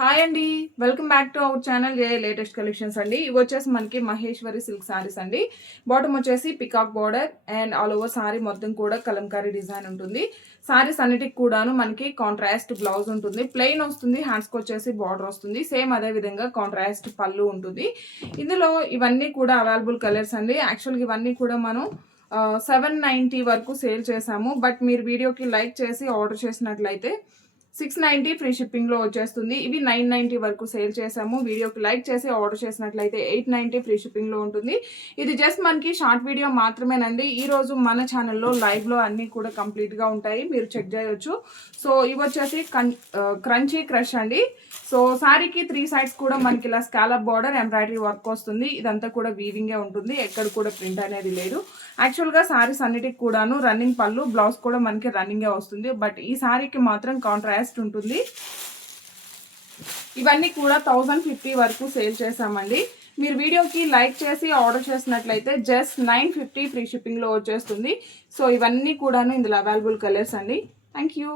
Hi అండి, welcome back to our channel A latest collections అండి. ఇవి వచ్చేసి మనకి మహేశ్వరి సిల్క్ సారీస్ అండి. బాటమ్ వచ్చేసి peacock border and all over sorry మొత్తం కూడా కలంకారీ డిజైన్ ఉంటుంది. సారీస్ అన్నిటికి కూడాను మనకి కాంట్రాస్ట్ బ్లౌజ్ ఉంటుంది, ప్లెయిన్ వస్తుంది, హ్యాండ్స్కి వచ్చేసి బార్డర్ వస్తుంది. సేమ్ అదే విధంగా కాంట్రాస్ట్ పళ్ళు ఉంటుంది. ఇందులో ఇవన్నీ కూడా అవైలబుల్ కలర్స్ అండి. యాక్చువల్గా ఇవన్నీ కూడా మనం 790 వరకు సేల్ చేసాము. బట్ మీరు వీడియోకి లైక్ చేసి ఆర్డర్ చేసినట్లయితే 690 ఫ్రీ షిప్పింగ్లో వచ్చేస్తుంది. ఇవి 990 వరకు సేల్ చేసాము. వీడియోకి లైక్ చేసి ఆర్డర్ చేసినట్లయితే 890 ఫ్రీ షిప్పింగ్లో ఉంటుంది. ఇది జస్ట్ మనకి షార్ట్ వీడియో మాత్రమేనండి. ఈరోజు మన ఛానల్లో లైవ్లో అన్నీ కూడా కంప్లీట్గా ఉంటాయి, మీరు చెక్ చేయొచ్చు. సో ఇవి వచ్చేసి క్రంచీ క్రష్ అండి. సో శారీకి 3 సైడ్స్ కూడా మనకి ఇలా స్కాలప్ బార్డర్ ఎంబ్రాయిడరీ వర్క్ వస్తుంది. ఇదంతా కూడా వీవింగే ఉంటుంది, ఎక్కడ కూడా ప్రింట్ అనేది లేదు. యాక్చువల్గా శారీస్ అన్నిటికి కూడాను రన్నింగ్ పళ్ళు, బ్లౌజ్ కూడా మనకి రన్నింగే వస్తుంది. బట్ ఈ శారీకి మాత్రం కాంట్రాస్ట్ ఉంటుంది. ఇవన్నీ కూడా 1050 వరకు సేల్ చేసామండి. మీరు వీడియోకి లైక్ చేసి ఆర్డర్ చేసినట్లయితే జస్ట్ 950 ఫ్రీ షిప్పింగ్లో వచ్చేస్తుంది. సో ఇవన్నీ కూడాను ఇందులో అవైలబుల్ కలర్స్ అండి. Thank you.